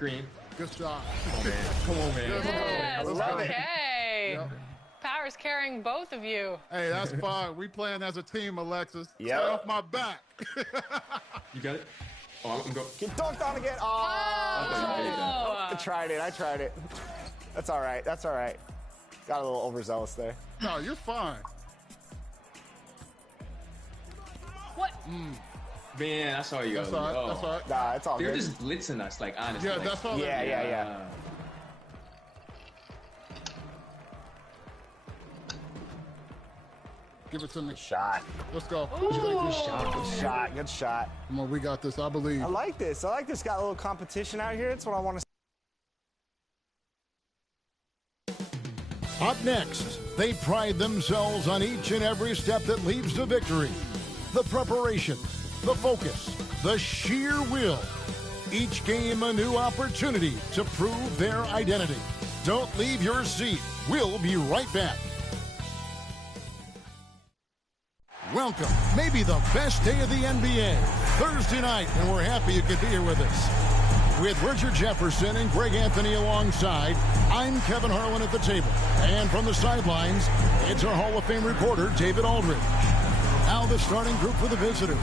Green. Good shot. Come on, man. Come on, man. Yes, okay. Yep. Power's carrying both of you. Hey, that's fine. We playing as a team, Alexis. Yep. Stay off my back. You got it? Oh, I'm going. Get dunked on again. Oh. I tried it. That's all right. Got a little overzealous there. No, you're fine. What? Man, I saw you. That's all right. That's all right. Nah, it's all They're good. just blitzing us, like, honestly. Yeah, like, that's all. Yeah. Give it to me. Shot. Let's go. Good shot. Come on, we got this. I believe. I like this. Got a little competition out here. That's what I want to see. Up next, they pride themselves on each and every step that leads to victory. The preparation, the focus, the sheer will. Each game a new opportunity to prove their identity. Don't leave your seat. We'll be right back. Welcome, maybe the best day of the NBA, Thursday night, and we're happy you could be here with us. With Richard Jefferson and Greg Anthony alongside, I'm Kevin Harlan at the table. And from the sidelines, it's our Hall of Fame reporter, David Aldridge. Now the starting group for the visitors.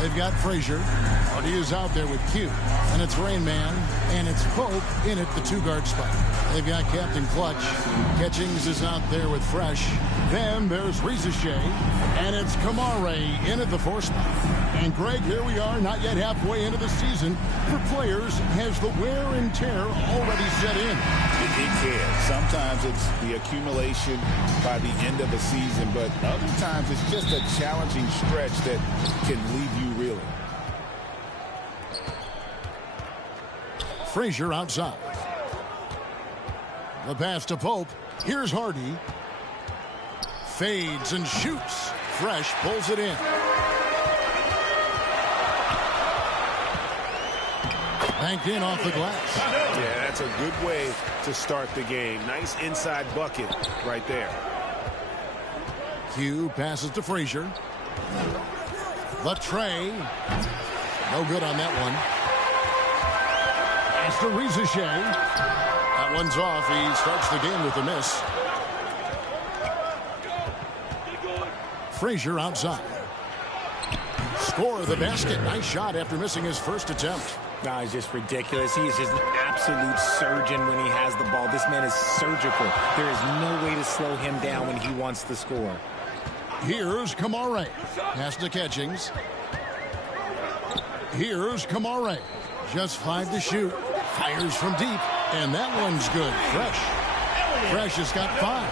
They've got Frazier. Hardy is out there with Q. And it's Rain Man. And it's Pope in at the two-guard spot. They've got Captain Clutch. Catchings is out there with Fresh. Then there's Rizachet. And it's Kamare in at the four spot. And Greg, here we are, not yet halfway into the season. For players, has the wear and tear already set in? It can. Sometimes it's the accumulation by the end of the season, but other times it's just a challenging stretch that can leave you reeling. Frazier outside. The pass to Pope. Here's Hardy. Fades and shoots. Fresh pulls it in. Banked in off the glass. Yeah, that's a good way to start the game. Nice inside bucket right there. Q passes to Frazier. The tray. No good on that one. Pass to Rizachet. That one's off. He starts the game with a miss. Frazier outside. Score the basket. Nice shot after missing his first attempt. No, it's just ridiculous. He is just an absolute surgeon when he has the ball. This man is surgical. There is no way to slow him down when he wants to score. Here's Kamare. Pass to Catchings. Here's Kamare. Just 5 to shoot. Fires from deep. And that one's good. Fresh has got 5.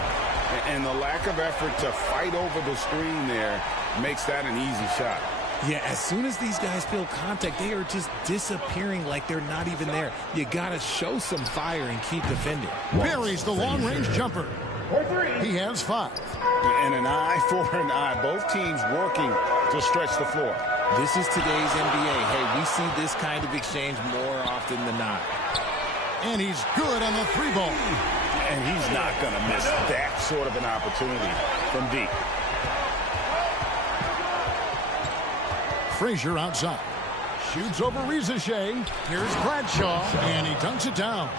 And the lack of effort to fight over the screen there makes that an easy shot. Yeah, as soon as these guys feel contact, they are just disappearing like they're not even there. You got to show some fire and keep defending. Buries the long-range jumper. He has 5. And an eye for an eye. Both teams working to stretch the floor. This is today's NBA. Hey, we see this kind of exchange more often than not. And he's good on the 3-ball. And he's not going to miss that sort of an opportunity from deep. Frazier outside. Shoots over Rizachet. Here's Bradshaw. And he dunks it down.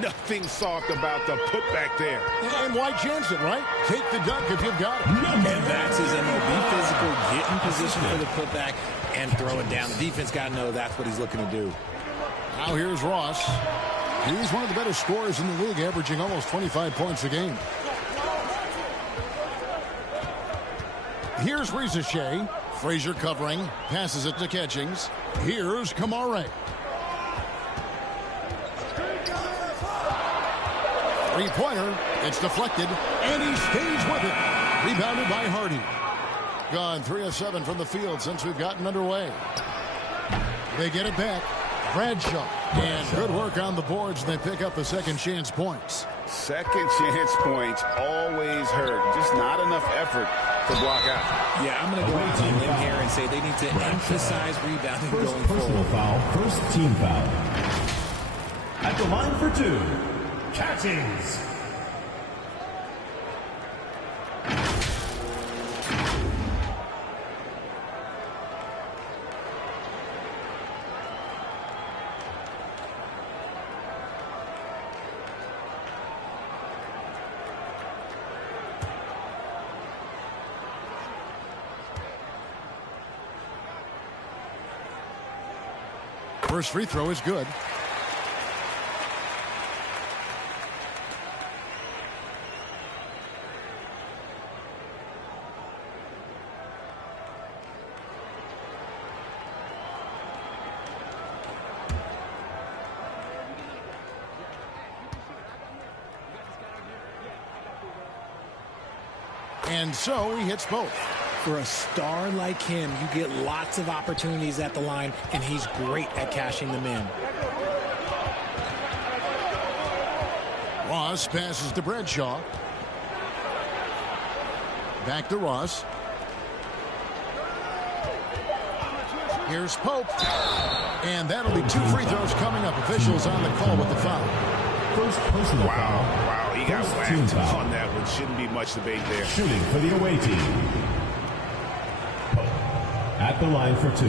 Nothing soft about the putback there. And why chance it, right? Take the dunk if you've got it. And that's his MO. Be physical, get in position for the putback, and throw it down. The defense got to know that's what he's looking to do. Now here's Ross. He's one of the better scorers in the league, averaging almost 25 points a game. Here's Rizachet. Frazier covering. Passes it to Catchings. Here's Kamare. Three-pointer. It's deflected. And he stays with it. Rebounded by Hardy. Gone 3 of 7 from the field since we've gotten underway. They get it back. Bradshaw. And good work on the boards. They pick up the second chance points. Second chance points always hurt. Just not enough effort to block out. Yeah, I'm going to go out on a limb here and say they need to emphasize rebounding First going personal forward. foul, first team foul. At the line for 2, Catchings. First free throw is good. And so he hits both. For a star like him, you get lots of opportunities at the line, and he's great at cashing them in. Ross passes to Bradshaw. Back to Ross. Here's Pope. And that'll be 2 free throws coming up. Officials on the call with the foul. First personal foul. Wow, he got First whacked team foul. on that one. Shouldn't be much debate there. Shooting for the away team. At the line for 2.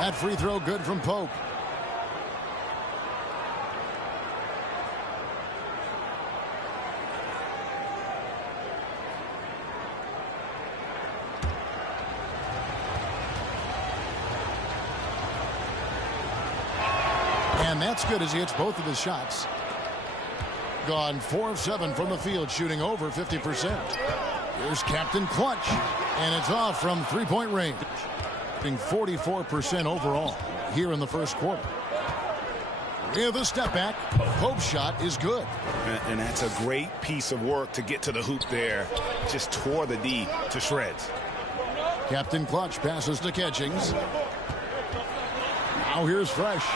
That free throw good from Pope. And that's good as he hits both of his shots. Gone 4 of 7 from the field, shooting over 50%. Here's Captain Clutch, and it's off from three-point range. 44% overall here in the first quarter. With a step back, Pope's shot is good. And that's a great piece of work to get to the hoop there. Just tore the D to shreds. Captain Clutch passes to Catchings. Now here's Fresh.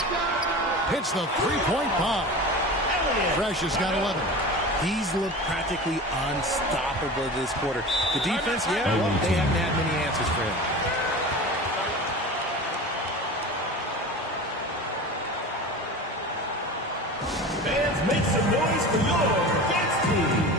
Hits the three-point bomb. Fresh has got 11. He's looked practically unstoppable this quarter. The defense, yeah, well, they haven't had many answers for him. Fans, make some noise for your Cats team.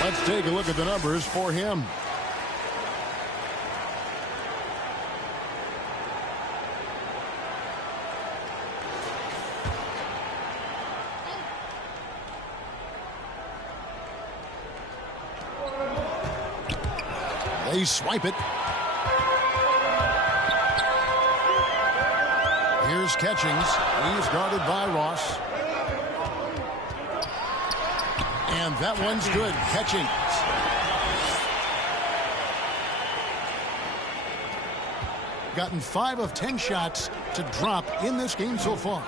Let's take a look at the numbers for him. They swipe it. Here's Catchings. He's guarded by Ross. And that one's good. Catchings. Gotten 5 of 10 shots to drop in this game so far.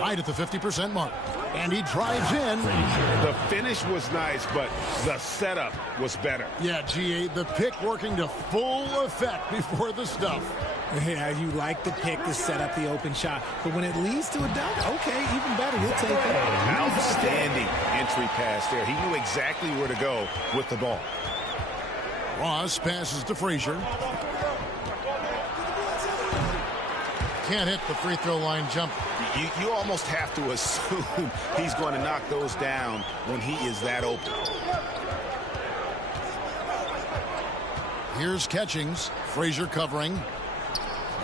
Right at the 50% mark. And he drives in. The finish was nice, but the setup was better. Yeah, GA, the pick working to full effect before the stuff. Yeah, you like the pick to set up the open shot. But when it leads to a dunk, okay, even better. You'll take it. Outstanding entry pass there. He knew exactly where to go with the ball. Ross passes to Frazier. Can't hit the free throw line jump. You almost have to assume he's going to knock those down when he is that open. Here's Catchings. Frazier covering.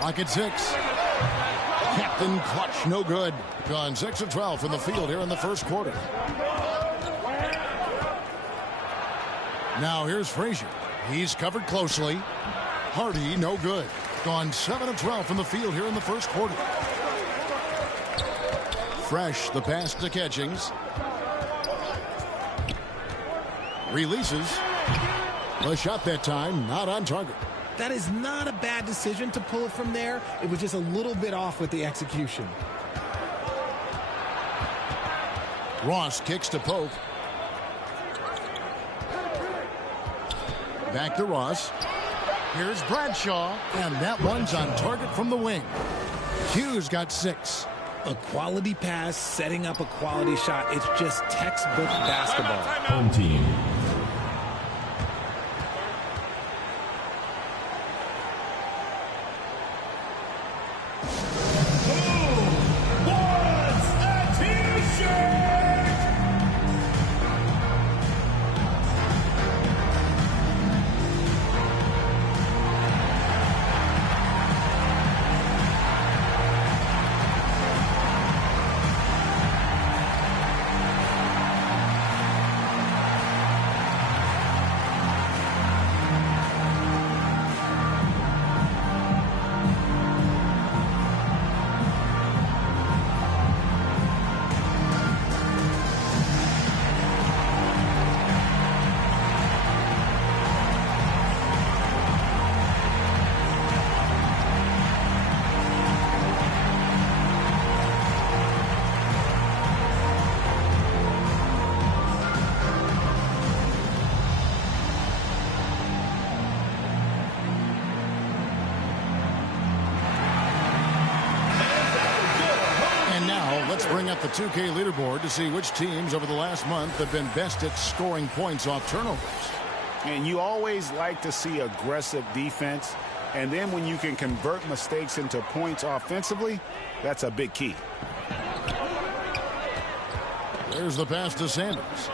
Lock at 6. Captain Clutch, no good. Gone 6 of 12 from the field here in the first quarter. Now here's Frazier. He's covered closely. Hardy, no good. gone 7 of 12 from the field here in the first quarter. Fresh, the pass to Catchings. Releases. The shot that time, not on target. That is not a bad decision to pull it from there. It was just a little bit off with the execution. Ross kicks to Pope. Back to Ross. Here's Bradshaw, and that one's on target from the wing. Hughes got 6. A quality pass, setting up a quality shot. It's just textbook basketball. Home team. Let's bring up the 2K leaderboard to see which teams over the last month have been best at scoring points off turnovers. And you always like to see aggressive defense. And then when you can convert mistakes into points offensively, that's a big key. There's the pass to Sanders.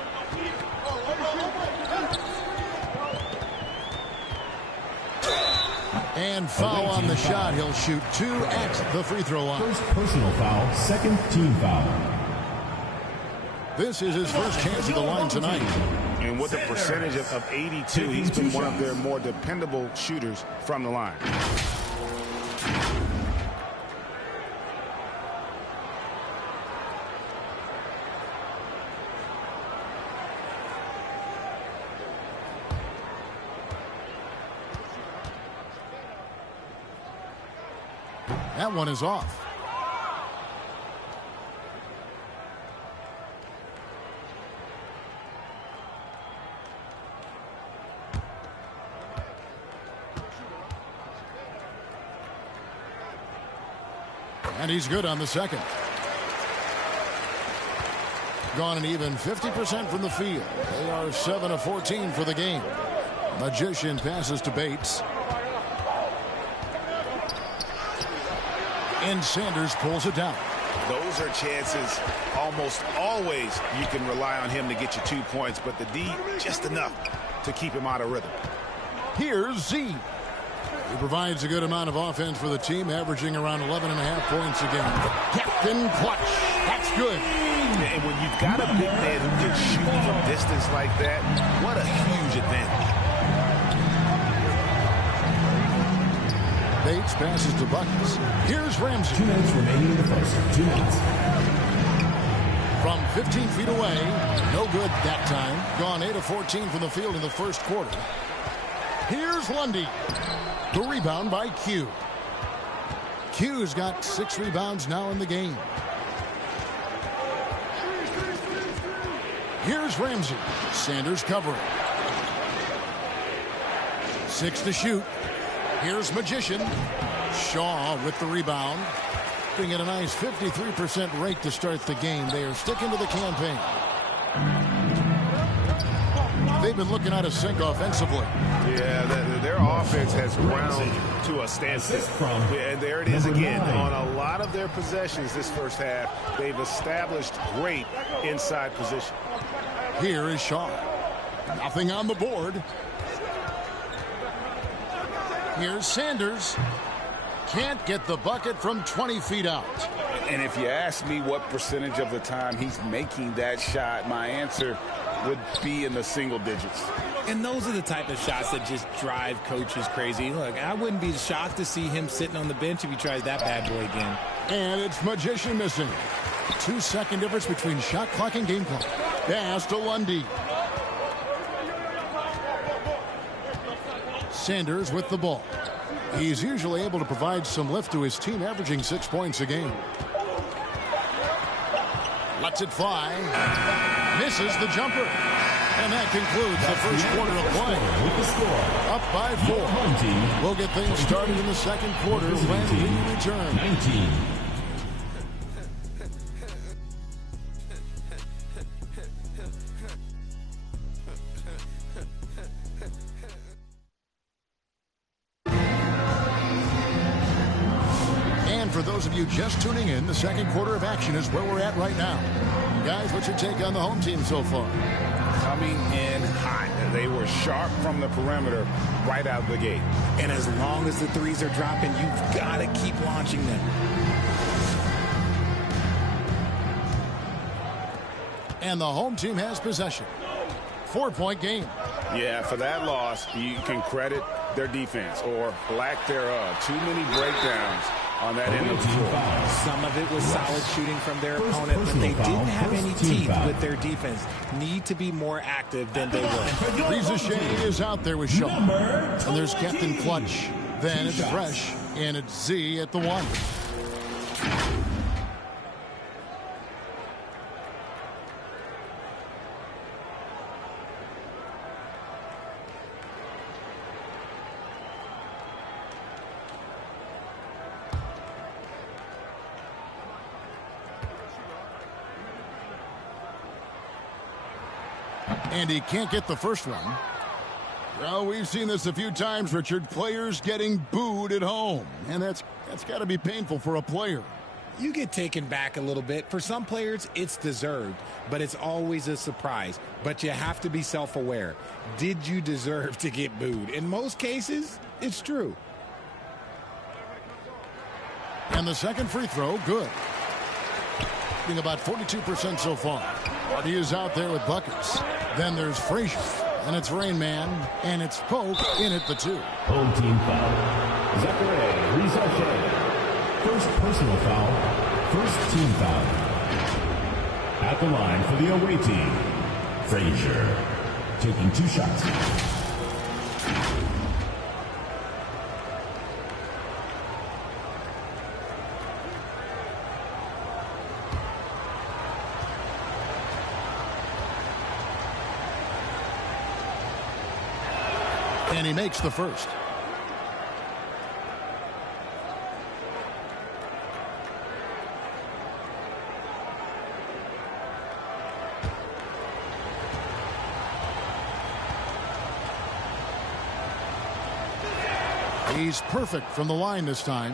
And foul on the shot. He'll shoot 2 at the free throw line. First personal foul, second team foul. This is his first chance at the line tonight. And with a percentage of 82, he's been one of their more dependable shooters from the line. That one is off. And he's good on the second. Gone an even 50% from the field. They are 7 of 14 for the game. Magician passes to Bates. And Sanders pulls it down. Those are chances almost always you can rely on him to get you 2 points, but the D just enough to keep him out of rhythm. Here's Z. He provides a good amount of offense for the team, averaging around 11.5 points a game. Captain clutch. That's good. And when you've got a big man who can shoot from distance like that, what a huge advantage. Bates passes to Buckeyes. Here's Ramsey. 2 minutes remaining in the first. 2 minutes. From 15 feet away. No good that time. Gone 8 of 14 from the field in the first quarter. Here's Lundy. The rebound by Q. Q's got 6 rebounds now in the game. Here's Ramsey. Sanders covering. 6 to shoot. Here's Magician. Shaw with the rebound. Being at a nice 53% rate to start the game. They are sticking to the campaign. They've been looking out of sync offensively. Yeah, their offense has ground to a standstill. And there it is again. On a lot of their possessions this first half, they've established great inside position. Here is Shaw. Nothing on the board. Here's Sanders. Can't get the bucket from 20 feet out. And if you ask me what percentage of the time he's making that shot, my answer would be in the single digits. And those are the type of shots that just drive coaches crazy. Look, I wouldn't be shocked to see him sitting on the bench if he tries that bad boy again. And it's Magician missing. 2-second difference between shot clock and game clock. Pass to Lundy. Sanders with the ball. He's usually able to provide some lift to his team, averaging 6 points a game. Lets it fly. Misses the jumper. And that concludes the first quarter of play. Up by 4. We'll get things started in the second quarter when we return. 19. For those of you just tuning in, the second quarter of action is where we're at right now. Guys, what's your take on the home team so far? Coming in hot. They were sharp from the perimeter right out of the gate. And as long as the threes are dropping, you've got to keep launching them. And the home team has possession. 4-point game. Yeah, for that loss, you can credit their defense or lack thereof. Too many breakdowns on that end of the floor. Some of it was solid shooting from their opponent, but they didn't have any teeth with their defense. Need to be more active than they were. Lisa Shea is out there with Shaw. And there's Captain Clutch. Then it's Fresh. And it's Z at the 1. And he can't get the first one. Well, we've seen this a few times, Richard. Players getting booed at home. And that's got to be painful for a player. You get taken back a little bit. For some players, it's deserved, but it's always a surprise. But you have to be self-aware. Did you deserve to get booed? In most cases, it's true. And the second free throw, good. Being about 42% so far. He is out there with buckets. Then there's Frazier. And it's Rain Man. And it's Pope in at the 2. Home team foul. Zachary Rizarche. First personal foul. First team foul. At the line for the away team, Frazier. Taking 2 shots. And he makes the first. He's perfect from the line this time.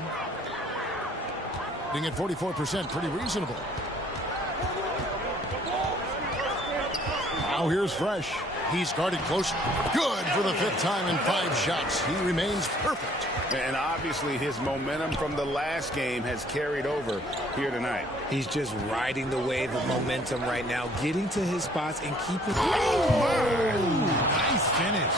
Being at 44%, pretty reasonable. Now here's Fresh. He's guarded close. Good for the 5th time in 5 shots. He remains perfect. And obviously his momentum from the last game has carried over here tonight. He's just riding the wave of momentum right now, getting to his spots and keeping. Nice finish.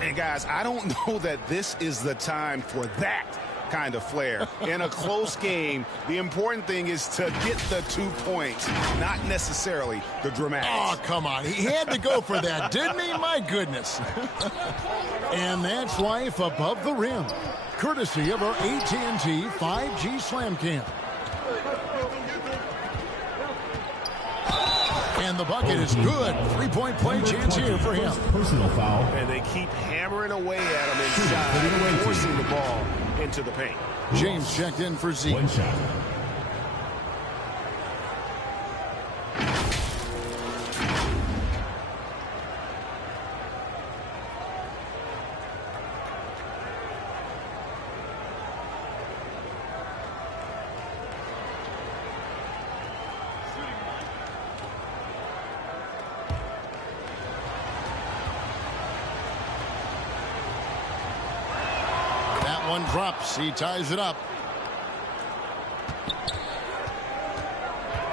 And guys, I don't know that this is the time for that kind of flair. In a close game, the important thing is to get the 2 points, not necessarily the dramatics. Oh, come on. He had to go for that, didn't he? My goodness. And that's life above the rim, courtesy of our AT&T 5G Slam Cam. And the bucket is good. 3-point play chance here for him. Personal foul. And they keep hammering away at him inside, forcing the ball into the paint. James checked in for Z. 1 shot. One drops. He ties it up.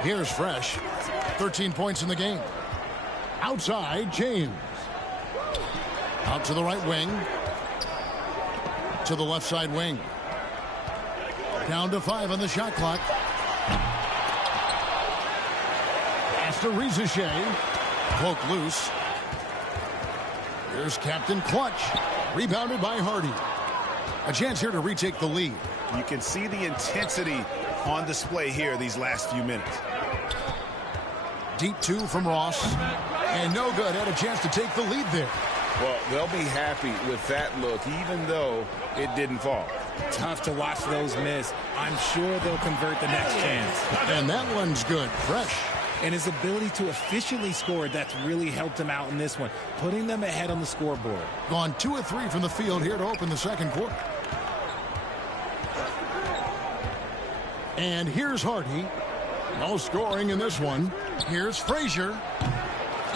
Here's Fresh. 13 points in the game. Outside, James. Out to the right wing. To the left side wing. Down to 5 on the shot clock. Pass to Rizichet. Poke loose. Here's Captain Clutch. Rebounded by Hardy. A chance here to retake the lead. You can see the intensity on display here these last few minutes. Deep 2 from Ross. And no good. Had a chance to take the lead there. Well, they'll be happy with that look, even though it didn't fall. Tough to watch those miss. I'm sure they'll convert the next chance. And that one's good. Fresh. And his ability to efficiently score, that's really helped him out in this one, putting them ahead on the scoreboard. Gone 2 of 3 from the field here to open the second quarter. And here's Hardy. No scoring in this one. Here's Frazier.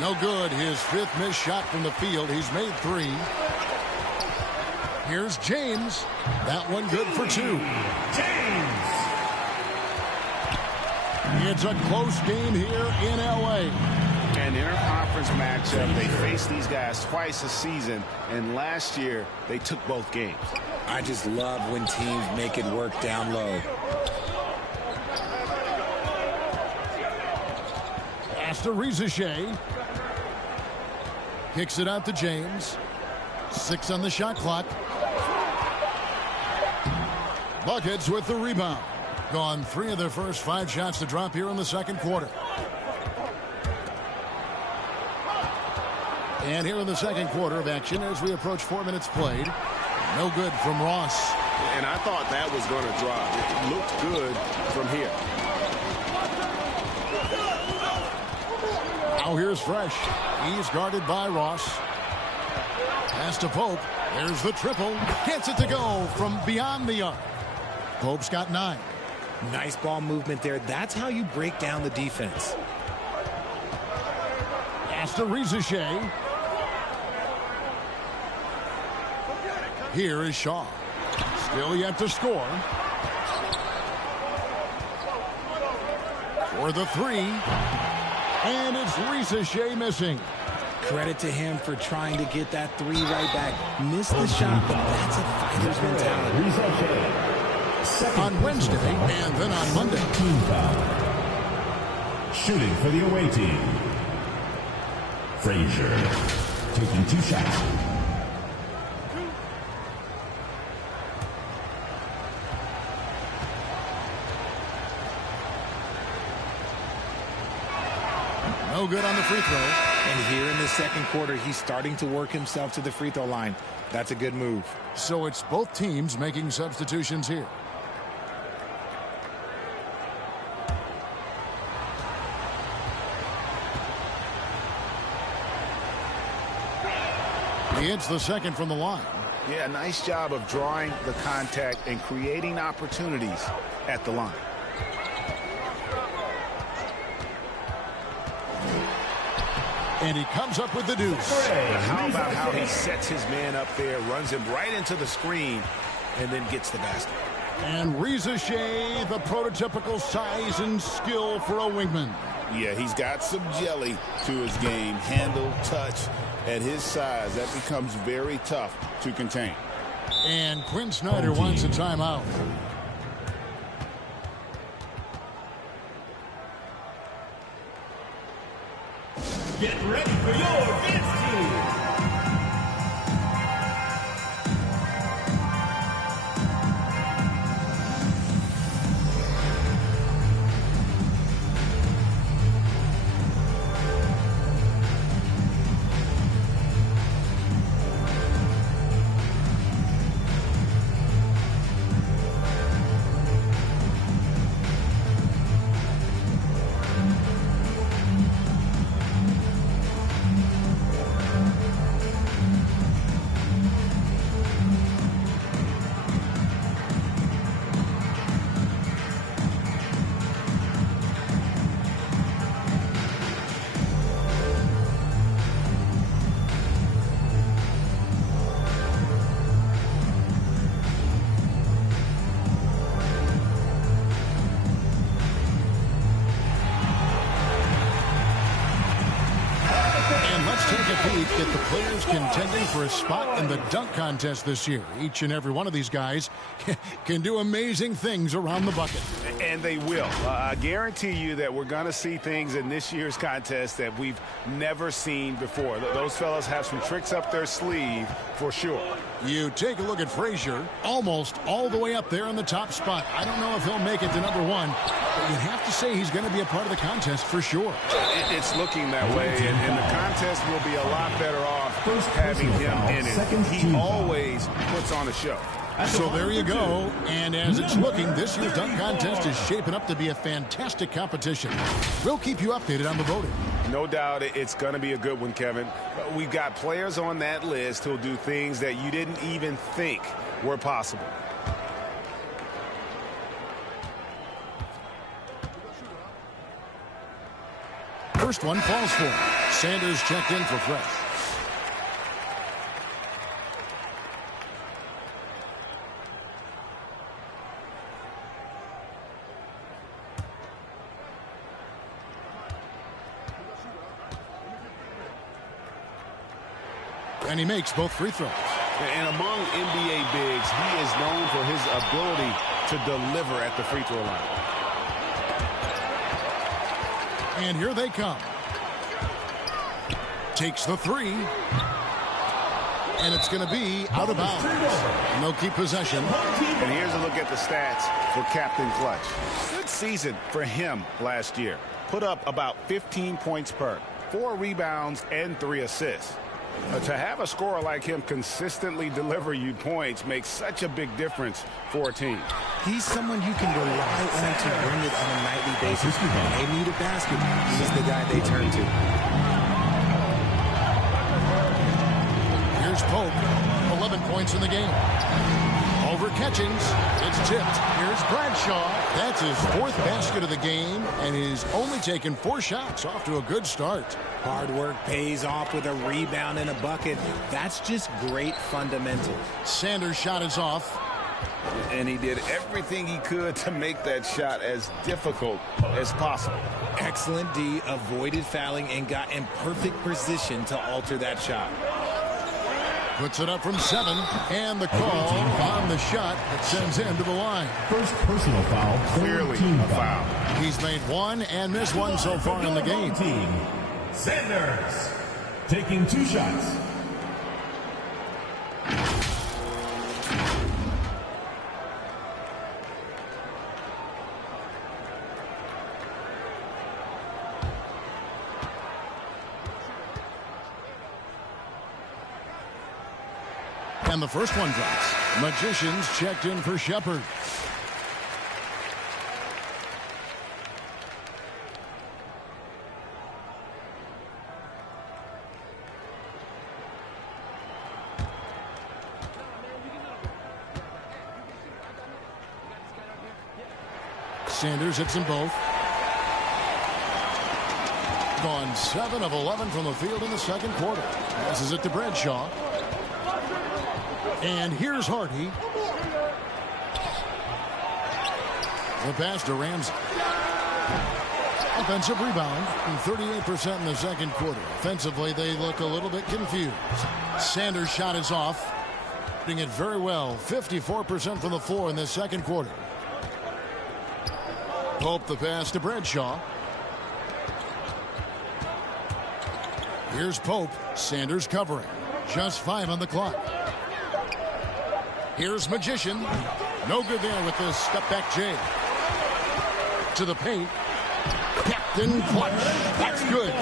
No good. His 5th missed shot from the field. He's made 3. Here's James. That one good for 2. It's a close game here in L.A. An interconference matchup. They face these guys twice a season, and last year they took both games. I just love when teams make it work down low. Pass to Rizichet. Kicks it out to James. 6 on the shot clock. Buckeyes with the rebound. Gone 3 of their first 5 shots to drop here in the second quarter. And here in the second quarter of action as we approach 4 minutes played. No good from Ross. And I thought that was going to drop. It looked good from here. Now here's Fresh. He's guarded by Ross. Pass to Pope. There's the triple. Gets it to go from beyond the arc. Pope's got 9. Nice ball movement there. That's how you break down the defense. Pass to Rizichet. Here is Shaw. Still yet to score. For the 3. And it's Rizichet missing. Credit to him for trying to get that 3 right back. Missed the shot, but that's a fighter's mentality. On Wednesday and then on Monday. Team foul. Shooting for the away team. Frazier taking 2 shots. No good on the free throw. And here in the second quarter, he's starting to work himself to the free throw line. That's a good move. So it's both teams making substitutions here. He hits the second from the line. Yeah, nice job of drawing the contact and creating opportunities at the line. And he comes up with the deuce. How about how he sets his man up there, runs him right into the screen, and then gets the basket. And Rizichet, the prototypical size and skill for a wingman. Yeah, he's got some jelly to his game. Handle, touch. At his size, that becomes very tough to contain. And Quinn Snyder wants a timeout. Get ready for your dance team. contending for a spot in the dunk contest this year. Each and every one of these guys can do amazing things around the bucket. And they will. I guarantee you that we're going to see things in this year's contest that we've never seen before. Those fellas have some tricks up their sleeve for sure. You take a look at Frazier, almost all the way up there in the top spot. I don't know if he'll make it to number 1, but you have to say he's going to be a part of the contest for sure. It's looking that way, and the contest will be a lot better off having him in it. He always puts on a show. So there you go. And as it's looking, this year's dunk contest is shaping up to be a fantastic competition. We'll keep you updated on the voting. No doubt it's going to be a good one, Kevin. We've got players on that list who'll do things that you didn't even think were possible. First one falls for him. Sanders checked in for fresh. And he makes both free throws. And among NBA bigs, he is known for his ability to deliver at the free throw line. And here they come. Takes the three. And it's going to be out of bounds. And they'll keep possession. And here's a look at the stats for Captain Clutch. Good season for him last year. Put up about 15 points per, 4 rebounds, and 3 assists. To have a scorer like him consistently deliver you points makes such a big difference for a team. He's someone you can rely on to bring it on a nightly basis. When they need a basket, he's the guy they turn to. Here's Pope, 11 points in the game. Over Catchings, it's tipped. Here's Bradshaw. That's his 4th basket of the game, and he's only taken 4 shots. Off to a good start. Hard work pays off with a rebound and a bucket. That's just great fundamentals. Sanders' shot is off. And he did everything he could to make that shot as difficult as possible. Excellent D, avoided fouling, and got in perfect position to alter that shot. Puts it up from 7, and the call on the shot that sends him to the line. First personal foul. Clearly a foul. He's made 1 and missed 1 so far in the game. Sanders taking 2 shots. And the first one drops. Magicians checked in for Shepard. Sanders hits them both. Gone 7 of 11 from the field in the second quarter. Passes it to Bradshaw. And here's Hardy. The pass to Ramsey. Offensive rebound. 38% in the second quarter. Offensively, they look a little bit confused. Sanders' shot is off. Doing it very well. 54% from the floor in the second quarter. Pope the pass to Bradshaw. Here's Pope. Sanders covering. Just 5 on the clock. Here's Magician. No good there with this step-back J. To the paint. Captain Clutch. That's good.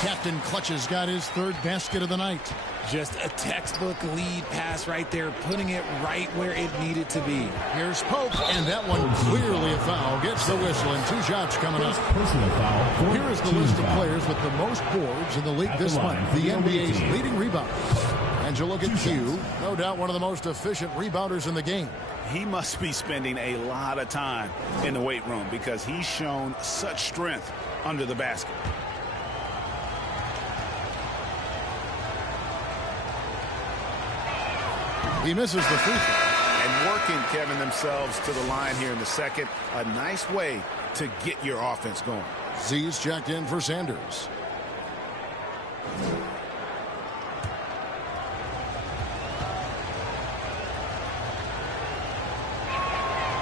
Captain Clutch has got his 3rd basket of the night. Just a textbook lead pass right there, putting it right where it needed to be. Here's Pope, and that one clearly a foul. Gets the whistle, and 2 shots coming up. Personal foul. Here is the list of players with the most boards in the league this month. The NBA's leading rebounders. And you look at Q, no doubt one of the most efficient rebounders in the game. He must be spending a lot of time in the weight room because he's shown such strength under the basket. He misses the free throw. And working, Kevin, themselves to the line here in the second. A nice way to get your offense going. Z's checked in for Sanders.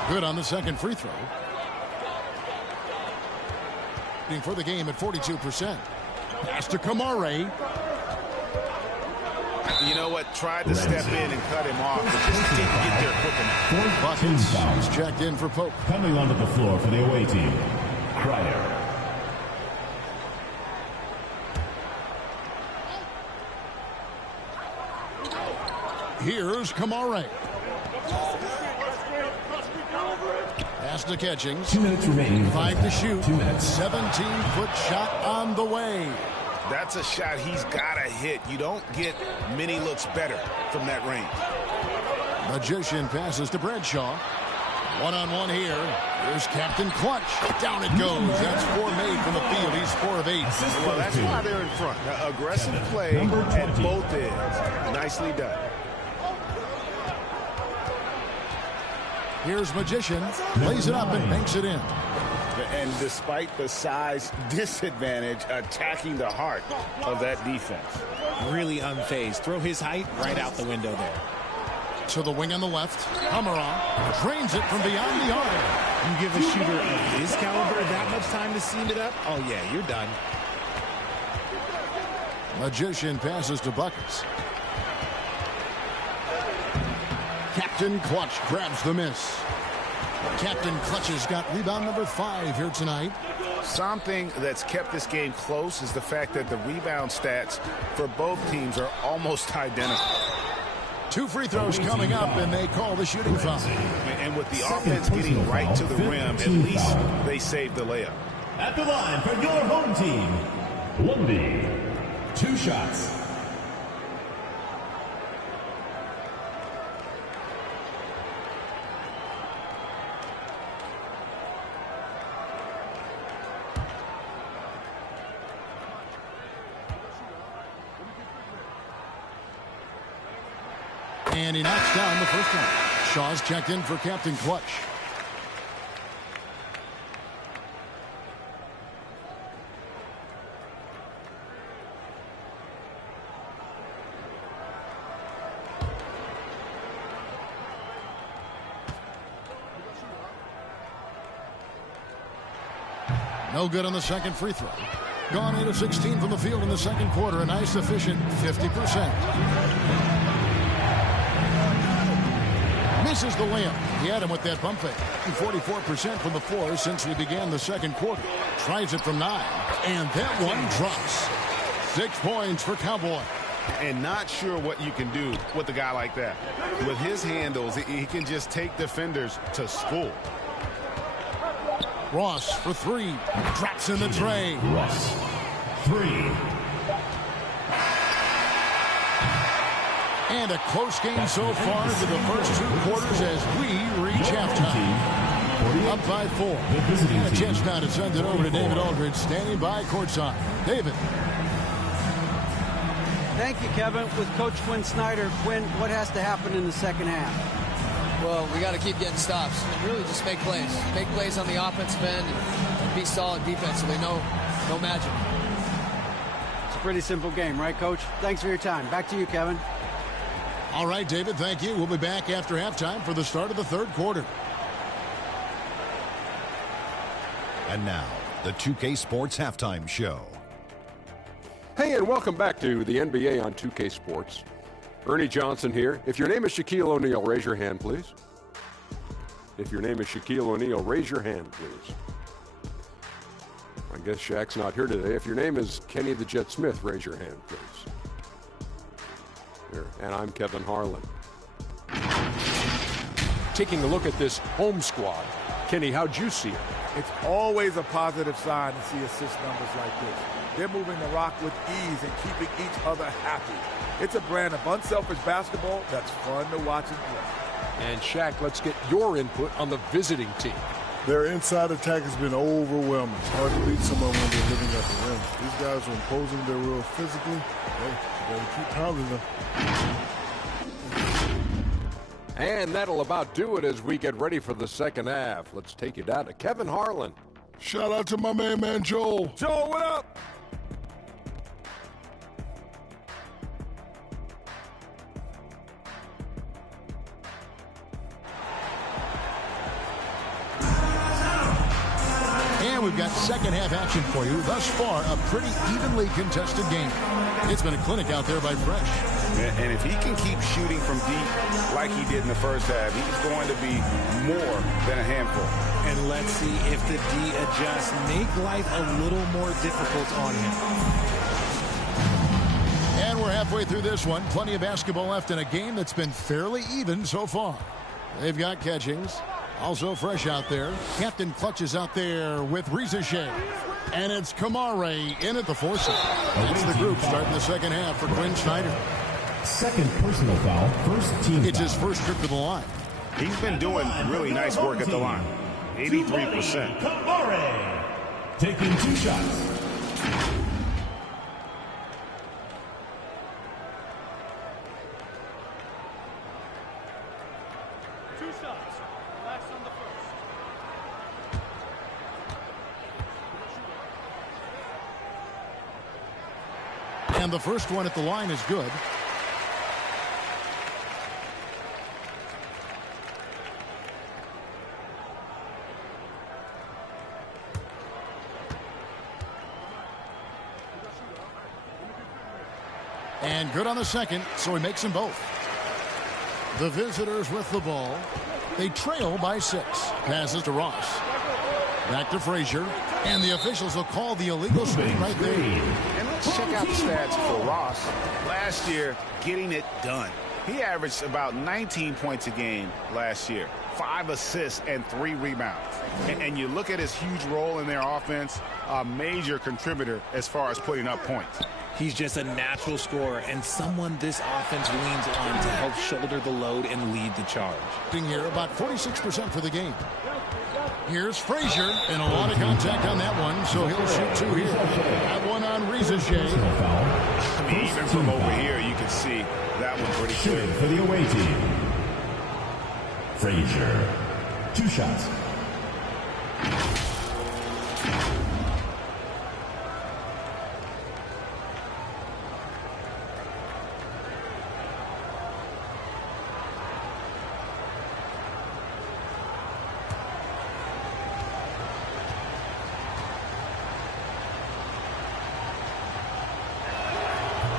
Good on the second free throw. For the game at 42%. Pass to Kamare. You know what? Tried to step in and cut him off, but just didn't get there quick enough. Buckeyes. He's checked in for Pope. Coming onto the floor for the away team, Crider. Here's Kamare. Pass to Catchings. 2 minutes remaining. 5 to shoot. 2 minutes. 17-foot shot on the way. That's a shot he's got to hit. You don't get many looks better from that range. Magician passes to Bradshaw. One-on-one here. Here's Captain Clutch. Down it goes. That's 4 made from the field. He's 4 of 8. Well, that's why they're in front. Aggressive play at both ends. Nicely done. Here's Magician. Lays it up and banks it in. And despite the size disadvantage, attacking the heart of that defense. Really unfazed. Throw his height right out the window there. To the wing on the left. Hamara drains it from beyond the arc. You give a shooter of his caliber that much time to seam it up? Oh, yeah, you're done. Magician passes to Buckeyes. Captain Clutch grabs the miss. Captain Clutch has got rebound number 5 here tonight. Something that's kept this game close is the fact that the rebound stats for both teams are almost identical. 2 free throws coming up, and they call the shooting foul. And with the offense getting right to the rim, at least they saved the layup. At the line for your home team, Lundy. 2 shots. And he knocks down the first one. Shaw's checked in for Captain Clutch. No good on the second free throw. Gone 8 of 16 from the field in the second quarter. A nice, efficient 50%. Misses the layup. He had him with that bump fake. 44% from the floor since we began the second quarter. Tries it from 9. And that one drops. 6 points for Cowboy. And not sure what you can do with a guy like that. With his handles, he can just take defenders to school. Ross for 3. Drops in the tray. Ross. 3. And a close game so far to the first 2 quarters as we reach halftime. Up by 4. And a chance now to send it over to David Aldridge, standing by courtside. David. Thank you, Kevin. With Coach Quinn Snyder, Quinn, what has to happen in the second half? Well, we got to keep getting stops and really just make plays. Make plays on the offensive end and be solid defensively. No magic. It's a pretty simple game, right, Coach? Thanks for your time. Back to you, Kevin. All right, David, thank you. We'll be back after halftime for the start of the third quarter. And now, the 2K Sports Halftime Show. Hey, and welcome back to the NBA on 2K Sports. Ernie Johnson here. If your name is Shaquille O'Neal, raise your hand, please. If your name is Shaquille O'Neal, raise your hand, please. I guess Shaq's not here today. If your name is Kenny the Jet Smith, raise your hand, please. Here. And I'm Kevin Harlan. Taking a look at this home squad. Kenny, how'd you see it? It's always a positive sign to see assist numbers like this. They're moving the rock with ease and keeping each other happy. It's a brand of unselfish basketball that's fun to watch and play. And Shaq, let's get your input on the visiting team. Their inside attack has been overwhelming. It's hard to beat someone when they're living at the rim. These guys are imposing their will physically. Hey, you better keep pounding them. And that'll about do it as we get ready for the second half. Let's take you down to Kevin Harlan. Shout out to my man Joel. Joel, what up? And we've got second half action for you. Thus far, a pretty evenly contested game. It's been a clinic out there by Fresh. And if he can keep shooting from deep like he did in the first half, he's going to be more than a handful. And let's see if the D adjusts, make life a little more difficult on him. And we're halfway through this one. Plenty of basketball left in a game that's been fairly even so far. They've got Catchings. Also Fresh out there. Captain Clutch is out there with Rizashay. And it's Kamare in at the force. It's the group starting the second half for Quinn Snyder. Second personal foul, first team It's foul. his first trip to the line. He's been doing really nice work at the line. 83%. Kamare taking 2 shots. And the first one at the line is good. And good on the second, so he makes them both. The visitors with the ball. They trail by 6. Passes to Ross. Back to Frazier. And the officials will call the illegal swing right there. And let's check out the stats for Ross. Last year, getting it done. He averaged about 19 points a game last year. 5 assists and 3 rebounds. And you look at his huge role in their offense, a major contributor as far as putting up points. He's just a natural scorer and someone this offense leans on to help shoulder the load and lead the charge. Here, about 46% for the game. Here's Frazier, and a lot of contact on that one, so he'll shoot 2 here. That one on Rizashay. I mean, even from over here, you can see that one pretty clear. For the away team, Frazier, 2 shots.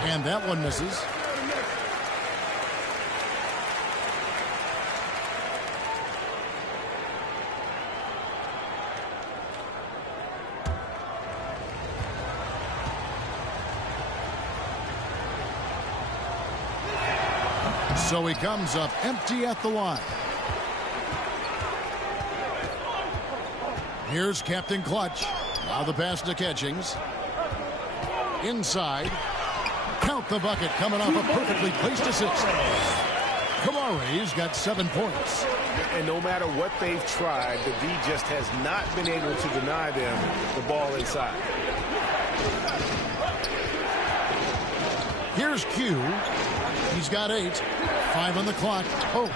And that one misses. So he comes up empty at the line. Here's Captain Clutch. Now the pass to Catchings. Inside. Count the bucket coming off a perfectly placed assist. Kamare's got 7 points. And no matter what they've tried, the D just has not been able to deny them the ball inside. Here's Q. He's got 8. 5 on the clock. Oh,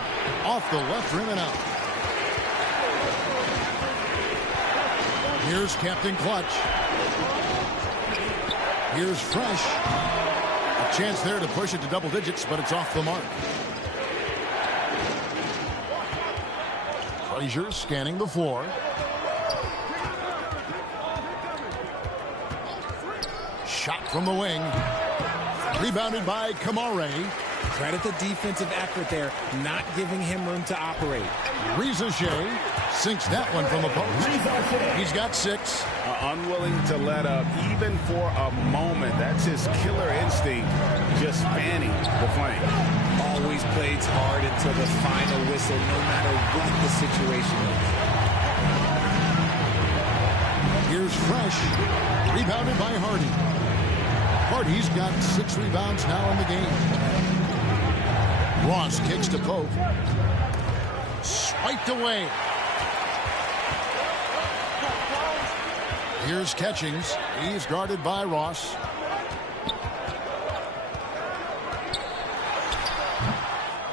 off the left rim and out. Here's Captain Clutch. Here's Fresh. A chance there to push it to double digits, but it's off the mark. Frazier scanning the floor. Shot from the wing. Rebounded by Kamare. Credit the defensive effort there, not giving him room to operate. Rizashay sinks that one from the post. He's got 6. Unwilling to let up even for a moment. That's his killer instinct, just fanning the flame. Always plays hard until the final whistle, no matter what the situation is. Here's Fresh. Rebounded by Hardy. Hardy's got 6 rebounds now in the game. Ross kicks to Pope. Swiped away. Here's Catchings. He's guarded by Ross.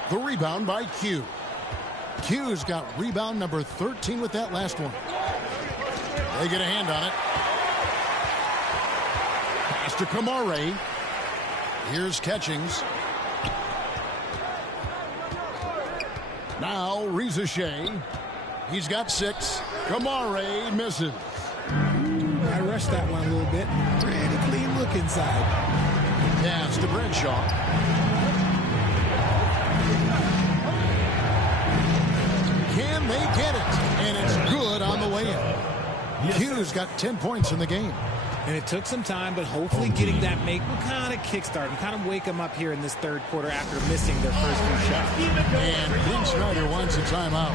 The rebound by Q. Q's got rebound number 13 with that last one. They get a hand on it. Pass to Kamare. Here's Catchings. Now Rizashay. He's got 6. Kamare misses. I rushed that one a little bit. Pretty clean look inside. Pass to Bradshaw. Can they get it? And it's good on the way in. Hughes got 10 points in the game. And it took some time, but hopefully getting that make will kind of kickstart and kind of wake them up here in this third quarter after missing their first few shots. And Quinn Snyder wants a timeout.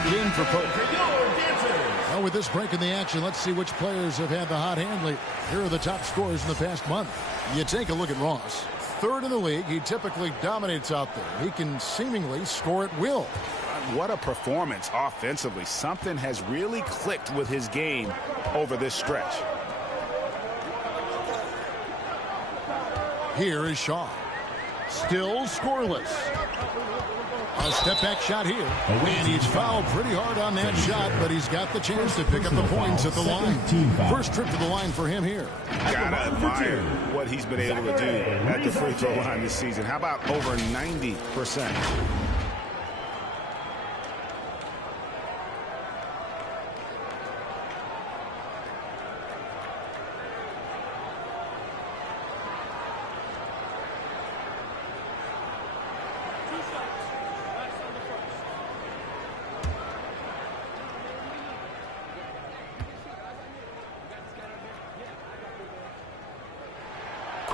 In for Pope. Well, with this break in the action, let's see which players have had the hot hand lately. Here are the top scorers in the past month. You take a look at Ross. Third in the league. He typically dominates out there. He can seemingly score at will. What a performance offensively. Something has really clicked with his game over this stretch. Here is Shaw. Still scoreless. A step-back shot here. And he's fouled pretty hard on that shot, but he's got the chance to pick up the points at the line. First trip to the line for him here. Gotta admire what he's been able to do at the free throw line this season. How about over 90%?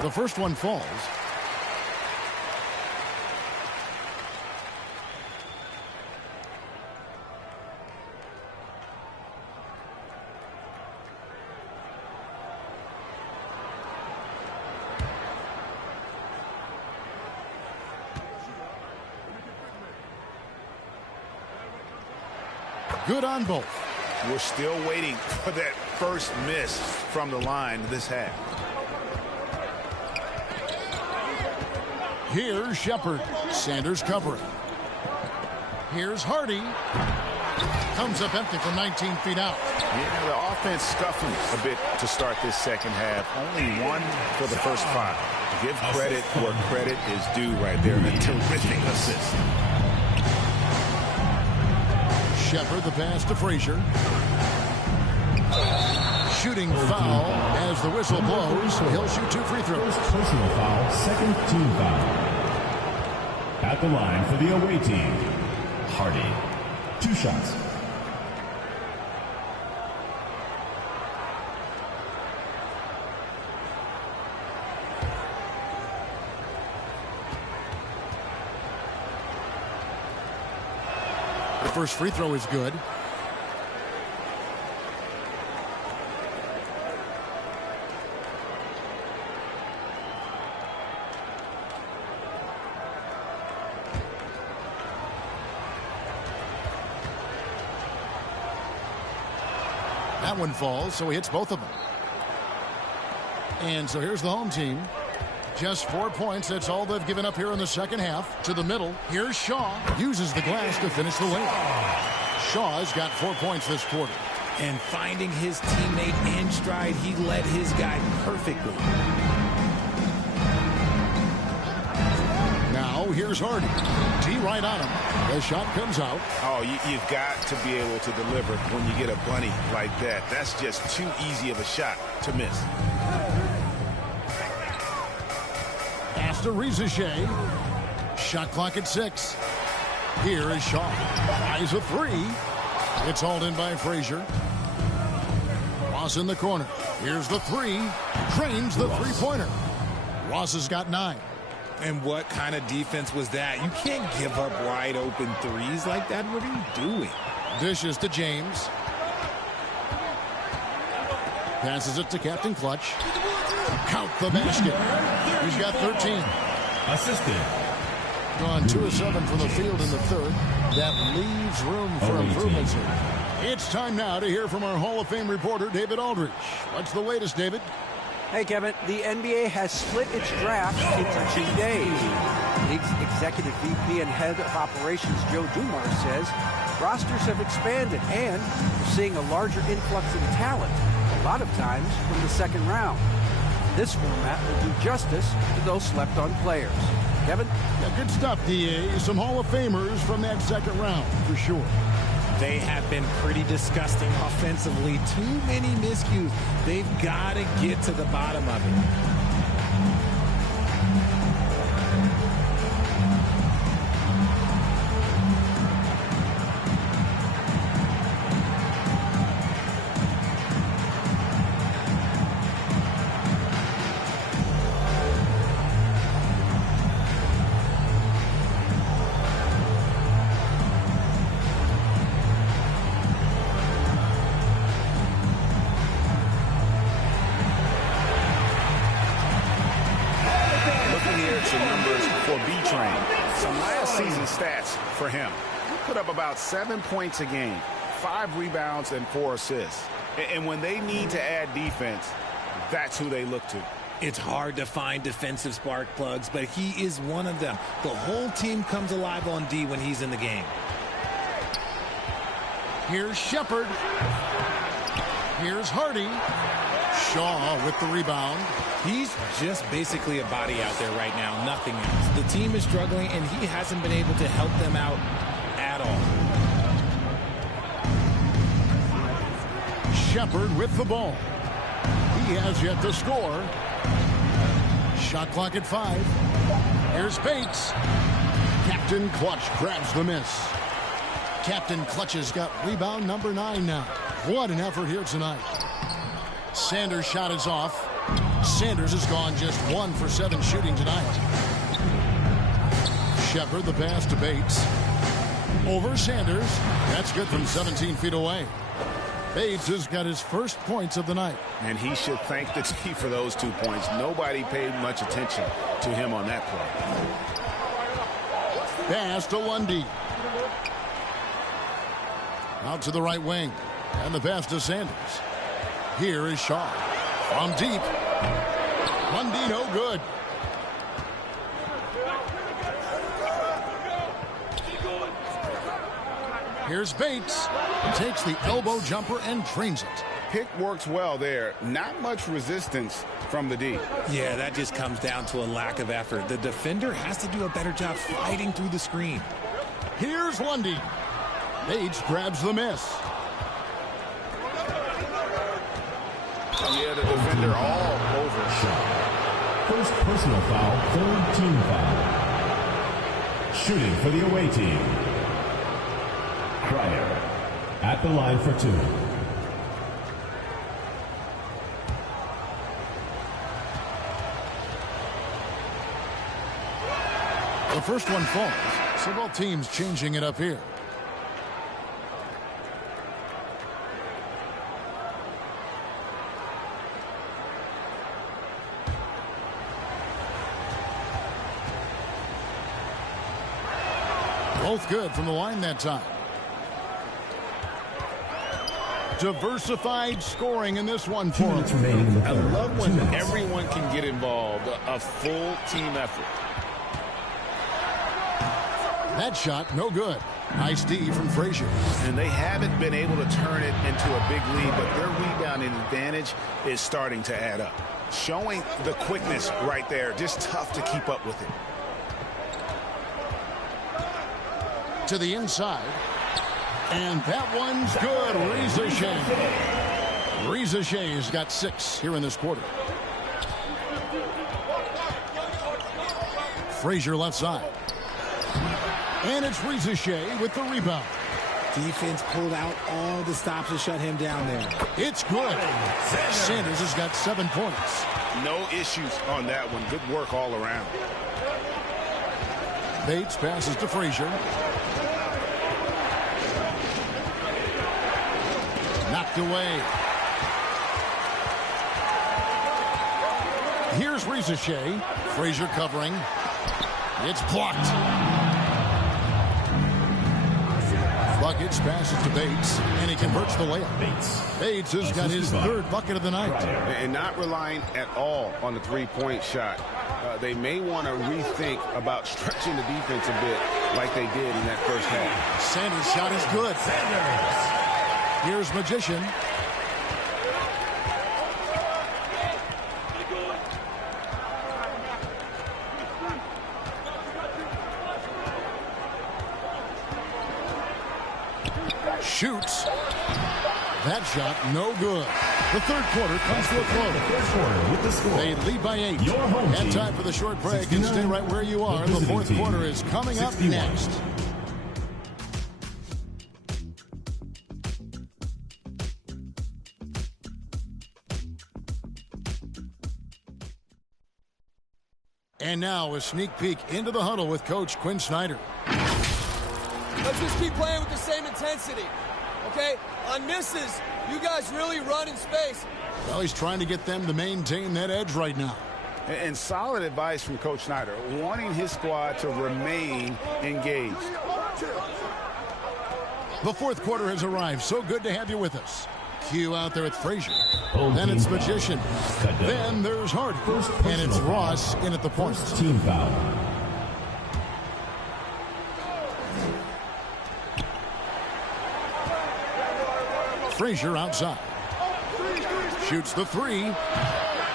The first one falls. Good on both. We're still waiting for that first miss from the line this half. Here's Shepard. Sanders covering. Here's Hardy. Comes up empty from 19 feet out. Yeah, the offense scuffling a bit to start this second half. Only one for the first 5. Give credit where credit is due right there. A terrific assist. Shepard, the pass to Frazier. Shooting foul as the whistle blows. He'll shoot 2 free throws. First personal foul, second team foul. At the line for the away team, Hardy. 2 shots. The first free throw is good. That one falls, so he hits both of them. And so here's the home team. Just 4 points. That's all they've given up here in the second half. To the middle. Here's Shaw. Uses the glass to finish the layup. Shaw's got 4 points this quarter. And finding his teammate in stride, he led his guy perfectly. Now here's Hardy. T right on him. The shot comes out. Oh, you've got to be able to deliver when you get a bunny like that. That's just too easy of a shot to miss. Pass to Rizachet. Shot clock at 6. Here is Shaw. Eyes a 3. It's hauled in by Frazier. Ross in the corner. Here's the 3. Drains the three-pointer. Ross has got 9. And what kind of defense was that? You can't give up wide open threes like that. What are you doing? Dishes to James. Passes it to Captain Clutch. Count the basket. He's got 13. Assisted. Gone 2 of 7 from the field in the third. That leaves room for improvements here. It's time now to hear from our Hall of Fame reporter, David Aldridge. What's the latest, David? Hey, Kevin, the NBA has split its draft into 2 days. League's executive VP and head of operations, Joe Dumars, says rosters have expanded and we're seeing a larger influx in talent, a lot of times from the second round. This format will do justice to those slept-on players. Kevin? Yeah, good stuff, DA. Some Hall of Famers from that second round, for sure. They have been pretty disgusting offensively. Too many miscues. They've got to get to the bottom of it. For him, he put up about 7 points a game, 5 rebounds, and 4 assists. And when they need to add defense, that's who they look to. It's hard to find defensive spark plugs, but he is one of them. The whole team comes alive on D when he's in the game. Here's Shepard. Here's Hardy. Shaw with the rebound. He's just basically a body out there right now, nothing else. The team is struggling, and he hasn't been able to help them out at all. Shepard with the ball. He has yet to score. Shot clock at 5. Here's Bates. Captain Clutch grabs the miss. Captain Clutch has got rebound number 9 now. What an effort here tonight. Sanders' shot is off. Sanders has gone just 1 for 7 shooting tonight. Shepard, the pass to Bates. Over Sanders. That's good from 17 feet away. Bates has got his first points of the night. And he should thank the team for those 2 points. Nobody paid much attention to him on that play. Pass to Lundy. Out to the right wing. And the pass to Sanders. Here is Shaw. From deep. Lundy no good. Here's Bates. Takes the elbow jumper and trains it. Pick works well there. Not much resistance from the D. Yeah, that just comes down to a lack of effort. The defender has to do a better job fighting through the screen. Here's Lundy. Bates grabs the miss. Yeah, the defender all over. First personal foul, third team foul. Shooting for the away team. Cryer at the line for 2. The first one falls. So both teams changing it up here. Both good from the line that time. Diversified scoring in this one for him. I love when everyone can get involved. A full team effort. That shot, no good. Nice D from Frazier. And they haven't been able to turn it into a big lead, but their rebounding advantage is starting to add up. Showing the quickness right there. Just tough to keep up with it. To the inside. And that one's good. Reza Shea. Reza Shea's got 6 here in this quarter. Frazier left side. And it's Reza Shea with the rebound. Defense pulled out all the stops to shut him down there. It's good. Sanders has got 7 points. No issues on that one. Good work all around. Bates passes to Frazier. Knocked away. Here's Reza Shea. Frazier covering. It's blocked. Buckeyes passes to Bates, and he converts the layup. Bates has got his third bucket of the night. And not relying at all on the three-point shot. They may want to rethink about stretching the defense a bit like they did in that first half. Sanders' shot is good. Here's Magician. Shoots. That shot, no good. The third quarter comes to a close. They lead by 8. And time for the short break. And stay right where you are. The fourth quarter is coming up next. And now a sneak peek into the huddle with Coach Quinn Snyder. Let's just keep playing with the same intensity, okay? On misses, you guys really run in space. Well, he's trying to get them to maintain that edge right now. And solid advice from Coach Snyder, wanting his squad to remain engaged. The fourth quarter has arrived. So good to have you with us. Q out there with Frazier. Then it's Magician. Then there's Hardy. And it's Ross in at the point. Team foul. Frazier outside. Shoots the three.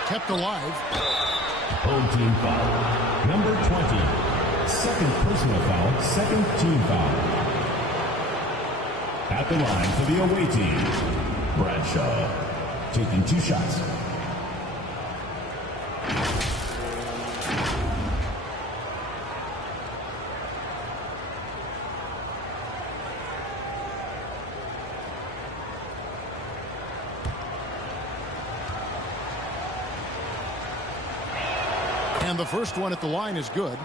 Kept alive. Home team foul. Number 20. Second personal foul. Second team foul. At the line for the away team, Bradshaw taking 2 shots. And the first one at the line is good.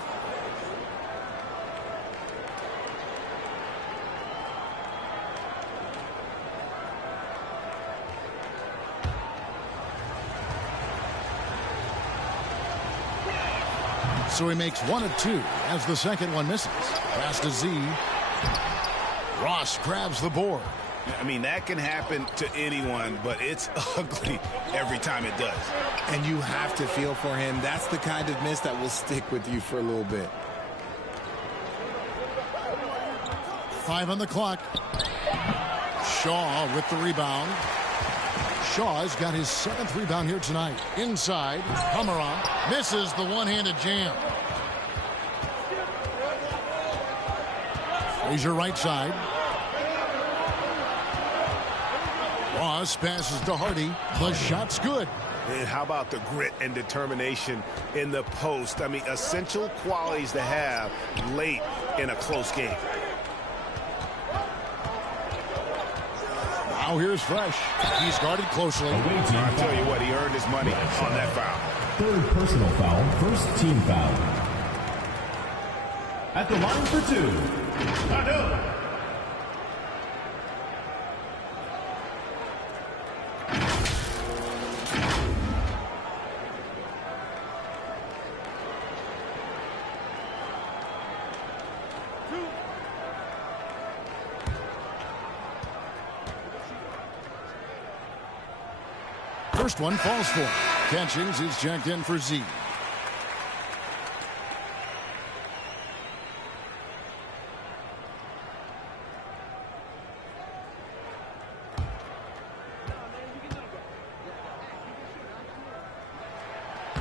So he makes 1 of 2 as the second one misses. Pass to Z. Ross grabs the board. I mean, that can happen to anyone, but it's ugly every time it does. And you have to feel for him. That's the kind of miss that will stick with you for a little bit. 5 on the clock. Shaw with the rebound. Shaw's got his 7th rebound here tonight. Inside, Hamara misses the one-handed jam. Frazier right side. Ross passes to Hardy. The shot's good. And how about the grit and determination in the post? I mean, essential qualities to have late in a close game. Now here's Fresh. He's guarded closely. I'll tell you what, he earned his money on that foul. Third personal foul, first team foul. At the line for 2, Kado. First one falls for him. Catchings is checked in for Z.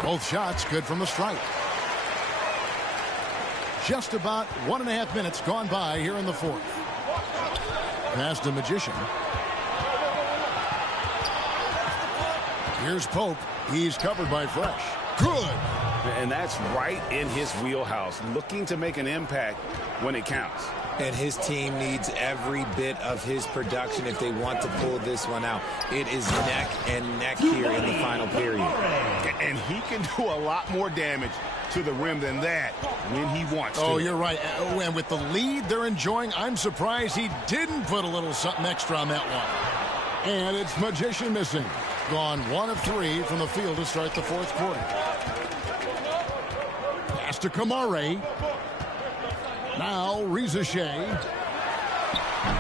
Both shots good from the stripe. Just about 1.5 minutes gone by here in the fourth. Pass to Magician. Here's Pope. He's covered by Fresh. Good. And that's right in his wheelhouse, looking to make an impact when it counts. And his team needs every bit of his production if they want to pull this one out. It is neck and neck here in the final period. And he can do a lot more damage to the rim than that when he wants to. Oh, you're right. And with the lead they're enjoying, I'm surprised he didn't put a little something extra on that one. And it's Magician missing. Gone 1 of 3 from the field to start the fourth quarter. Pass to Kamare. Now Reza Shea.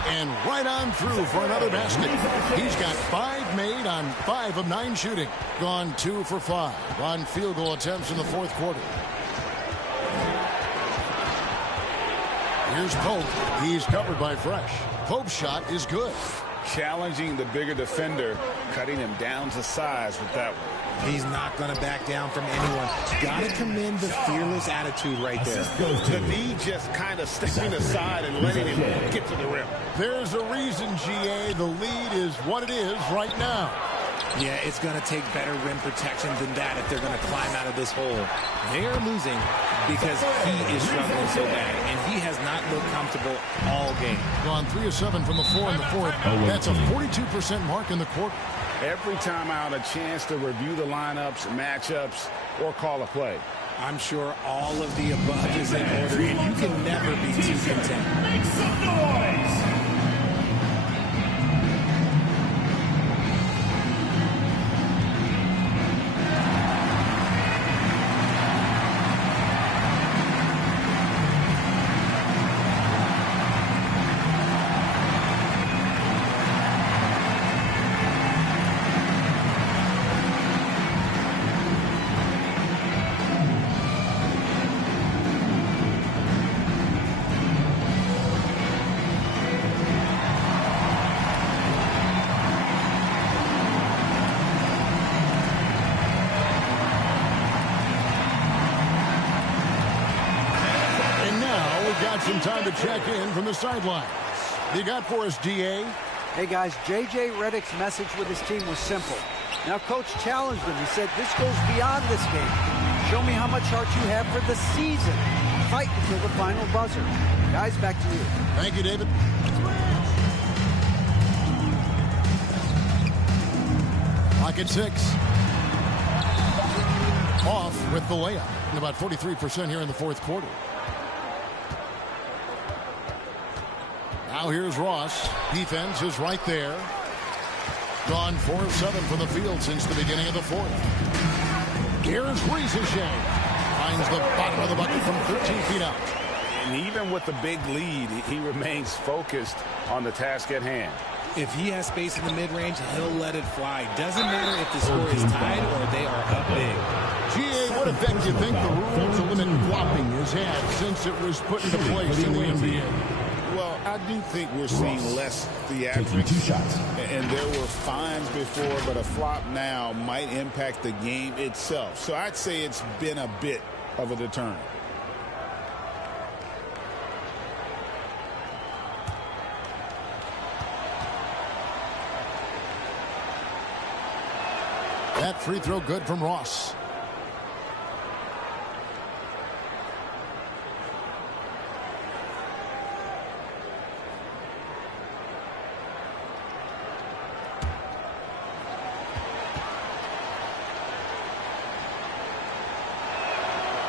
And right on through for another basket. He's got 5 made on 5 of 9 shooting. Gone 2 for 5 on field goal attempts in the fourth quarter. Here's Pope. He's covered by Fresh. Pope's shot is good. Challenging the bigger defender, cutting him down to size with that one. He's not going to back down from anyone. Got to commend the fearless attitude right there. The knee just kind of stepping aside and letting him get to the rim. There's a reason, GA. The lead is what it is right now. Yeah, it's going to take better rim protection than that if they're going to climb out of this hole. They are losing because he is struggling so bad, and he has not looked comfortable all game. Gone 3 of 7 from the floor in the fourth. That's a 42% mark in the quarter. Every time out, a chance to review the lineups, matchups, or call a play. I'm sure all of the above is in order, and you can never be too content. Make some noise! Some time to check in from the sidelines. You got for us, DA? Hey, guys, J.J. Redick's message with his team was simple. Now, Coach challenged him. He said, this goes beyond this game. Show me how much heart you have for the season. Fight until the final buzzer. Guys, back to you. Thank you, David. Clock at 6. Off with the layup. And about 43% here in the fourth quarter. Now here's Ross. Defense is right there. Gone 4 of 7 from the field since the beginning of the fourth. Here's Ncaa. Finds the bottom of the bucket from 13 feet out. And even with the big lead, he remains focused on the task at hand. If he has space in the mid-range, he'll let it fly. Doesn't matter if the score is tied or they are up big. GA, what effect do you think the rule to limit flopping has had since it was put into place in the NBA? Well, I do think we're seeing less theatrics. 2 shots. And there were fines before, but a flop now might impact the game itself. So I'd say it's been a bit of a deterrent. That free throw good from Ross.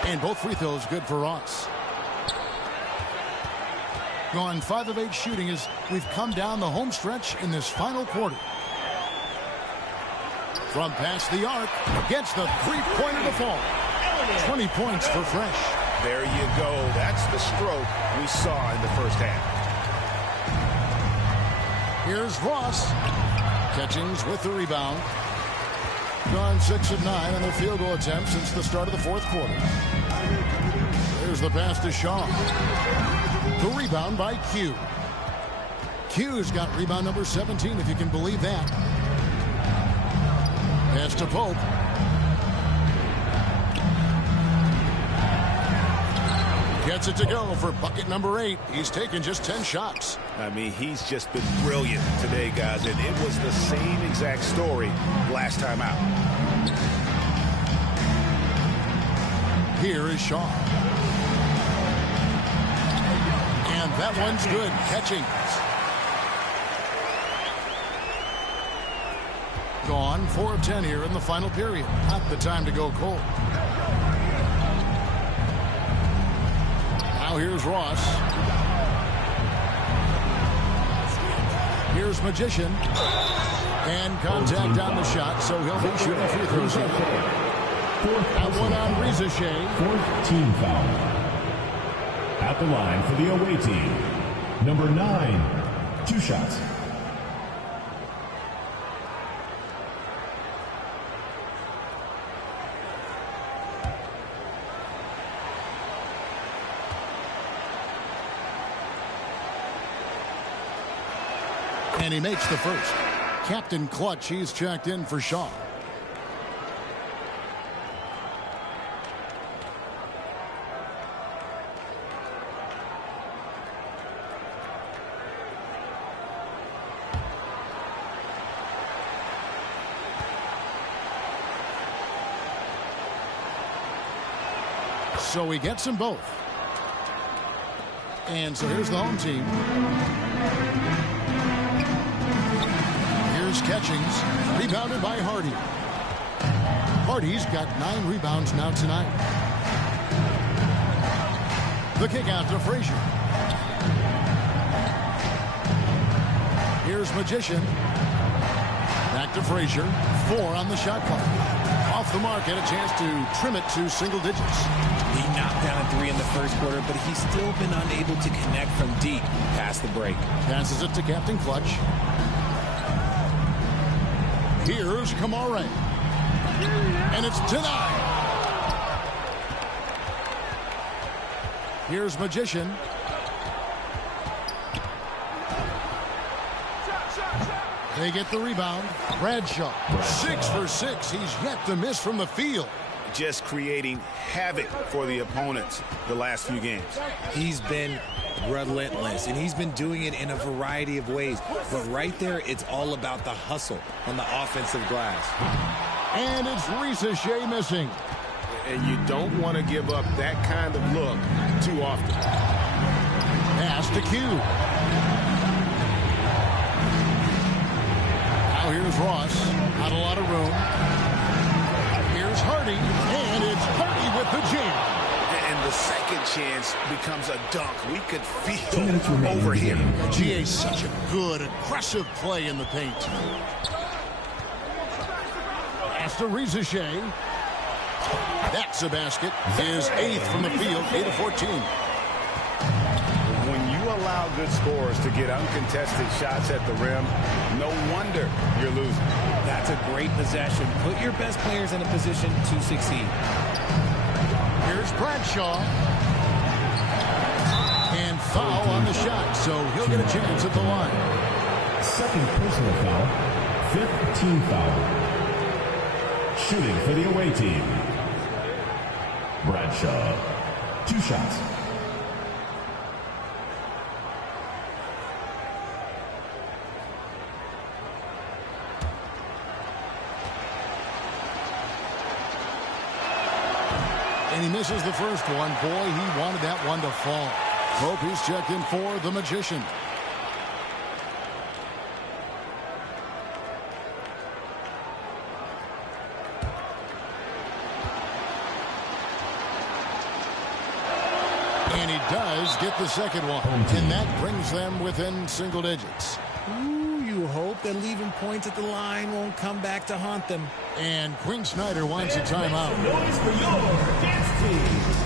And both free throws good for Ross. Gone 5 of 8 shooting as we've come down the home stretch in this final quarter. From past the arc, gets the three-pointer to fall. 20 points for Fresh. There you go. That's the stroke we saw in the first half. Here's Ross. Catchings with the rebound. Gone 6 of 9 on their field goal attempts since the start of the fourth quarter. There's the pass to Shaw. The rebound by Q. Q's got rebound number 17, if you can believe that. Pass to Pope. Gets it to go for bucket number 8. He's taken just 10 shots. I mean, he's just been brilliant today, guys, and it was the same exact story last time out. Here is Shaw. And that one's good. Catchings. Gone 4 of 10 here in the final period. Not the time to go cold. Now here's Ross. Here's Magician. And contact on the shot, so he'll be shooting free throws here. That one on Ncaa. 4th team foul. At the line for the away team, number 9. 2 shots. And he makes the first. Captain Clutch, he's checked in for Shaw. So he gets them both. And so here's the home team. Here's Catchings, rebounded by Hardy. Hardy's got 9 rebounds now tonight. The kick out to Frazier. Here's Magician. Back to Frazier. 4 on the shot clock. Off the mark, had a chance to trim it to single digits. He knocked down a 3 in the first quarter, but he's still been unable to connect from deep past the break. Passes it to Captain Clutch. Here's Kamare. And it's denied. Here's Magician. They get the rebound. Bradshaw, 6 for 6. He's yet to miss from the field. Just creating havoc for the opponents the last few games. He's been relentless, and he's been doing it in a variety of ways. But right there, it's all about the hustle on the offensive glass. And it's Ricochet missing. And you don't want to give up that kind of look too often. Pass to Q. Now here's Ross. Not a lot of room. Here's Hardy. And it's Hardy with the jam. And the second chance becomes a dunk. We could feel over here. GA's such a good, aggressive play in the paint. Pass to Ricochet. That's a basket. His 8th from the field, 8 of 14. When you allow good scorers to get uncontested shots at the rim, no wonder you're losing. That's a great possession. Put your best players in a position to succeed. Here's Bradshaw. And foul on the shot, so he'll get a chance at the line. Second personal foul. 5th team foul. Shooting for the away team. Bradshaw. 2 shots. And he misses the first one. Boy, he wanted that one to fall. Kobe's checked in for the Magician. And he does get the second one. And that brings them within single digits. Ooh, you hope that leaving points at the line won't come back to haunt them. And Quinn Snyder wants a timeout. Noise for your dance team.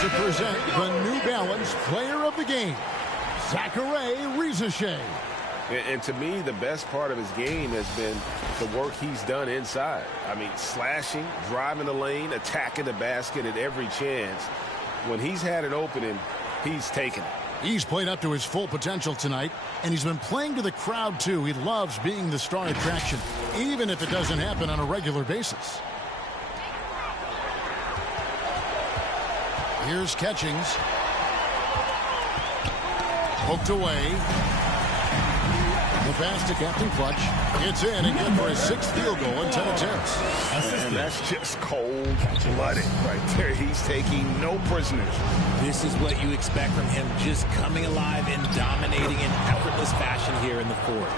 To present the New Balance Player of the Game, Zachary Ricochet. And to me, the best part of his game has been the work he's done inside. I mean, slashing, driving the lane, attacking the basket at every chance. When he's had an opening, he's taken it. He's played up to his full potential tonight, and he's been playing to the crowd, too. He loves being the star attraction, even if it doesn't happen on a regular basis. Here's Catchings. Poked away. The pass to Captain Clutch. It's in and good for his 6th field goal in 10 attempts. And that's just cold-blooded right there. He's taking no prisoners. This is what you expect from him, just coming alive and dominating in effortless fashion here in the 4th.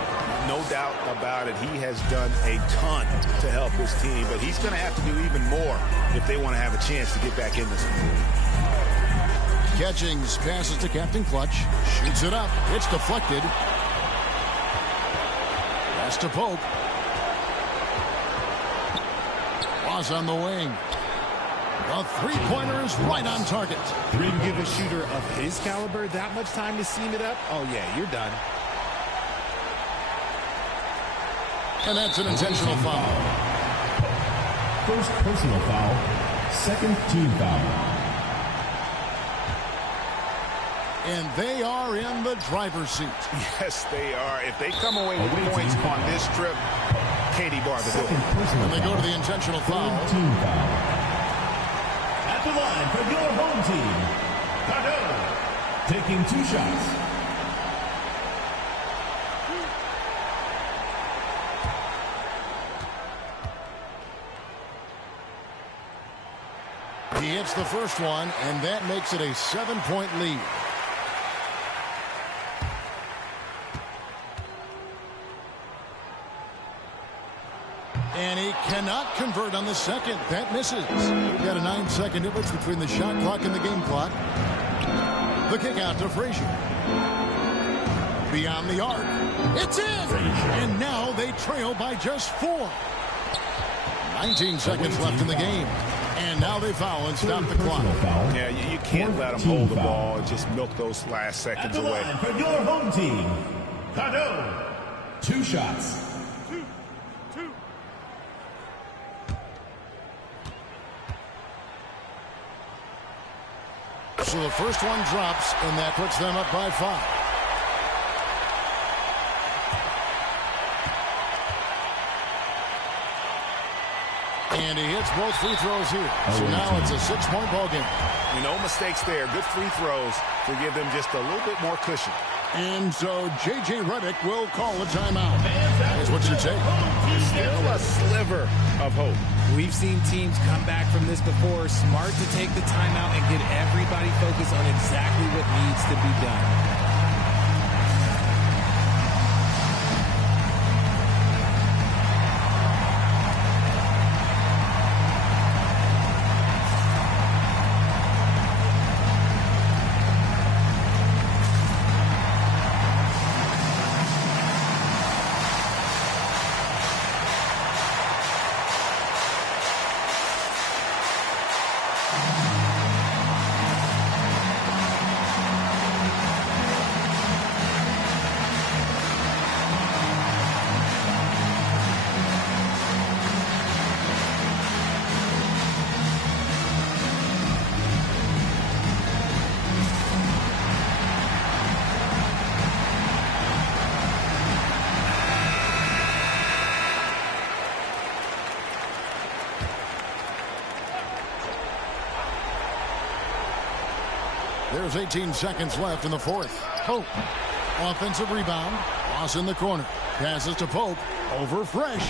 No doubt about it. He has done a ton to help his team, but he's going to have to do even more if they want to have a chance to get back in this game. Catchings passes to Captain Clutch. Shoots it up. It's deflected. Pass to Pope. Was on the wing. The three-pointer is right on target. You give a shooter of his caliber that much time to seam it up? Oh, yeah, you're done. And that's an intentional foul. First personal foul, second team foul. And they are in the driver's seat. Yes, they are. If they come away with points on this trip, Katie bar the door. And they go to the intentional foul. Team foul. At the line for your home team, Cardo, taking 2 shots. He hits the first one, and that makes it a 7-point lead. And he cannot convert on the second. That misses. We've got a 9-second difference between the shot clock and the game clock. The kick out to Frazier. Beyond the arc. It's in! And now they trail by just 4. 19 seconds left in the game. And now they foul and stop the clock. Yeah, you can't let them hold the ball and just milk those last seconds away. For your home team, Cardo, 2 shots. So the first one drops, and that puts them up by 5. And he hits both free throws here. So now it's a 6-point ball game. No mistakes there. Good free throws to give them just a little bit more cushion. And so J.J. Redick will call a timeout. Here's what you take. Still a sliver of hope. We've seen teams come back from this before. Smart to take the timeout and get everybody focused on exactly what needs to be done. There's 18 seconds left in the 4th. Pope. Offensive rebound. Ross in the corner. Passes to Pope. Over Fresh.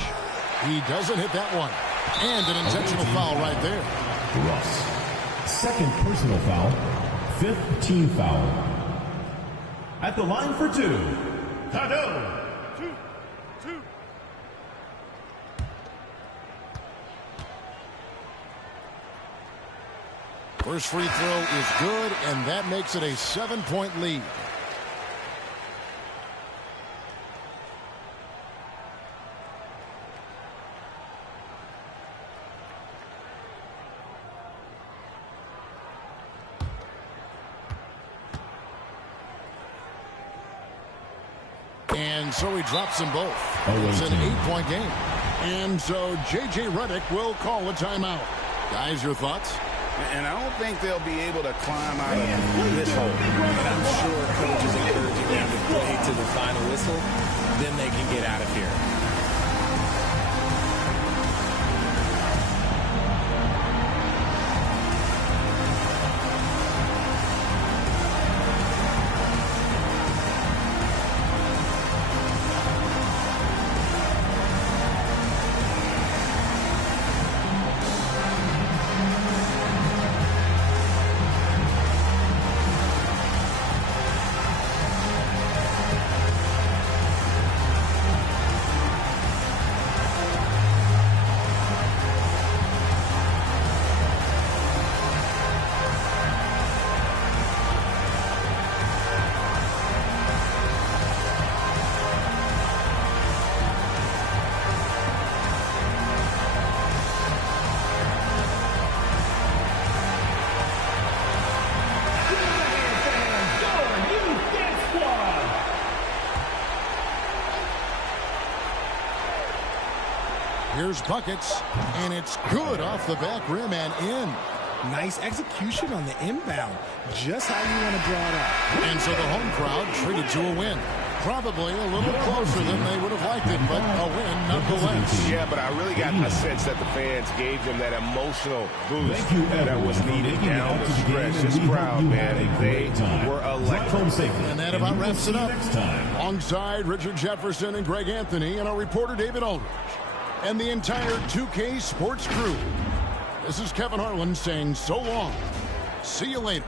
He doesn't hit that one. And an intentional foul right there. Ross. Second personal foul. 5th team foul. At the line for 2. Cardo. First free throw is good, and that makes it a 7-point lead. And so he drops them both. It's an 8-point game. And so J.J. Redick will call a timeout. Guys, your thoughts? And I don't think they'll be able to climb out of this hole. But I'm sure get out of here. Here's Buckeyes, and it's good off the back rim and in. Nice execution on the inbound. Just how you want to draw it up. And so the home crowd treated to a win. Probably a little closer than they would have liked it, but a win nonetheless. Yeah, but I really got a sense that the fans gave them that emotional boost that was needed down the stretch. This crowd, man, they were electric. And that about wraps it up. Alongside Richard Jefferson and Greg Anthony and our reporter David Aldridge and the entire 2K Sports crew, this is Kevin Harlan saying so long. See you later.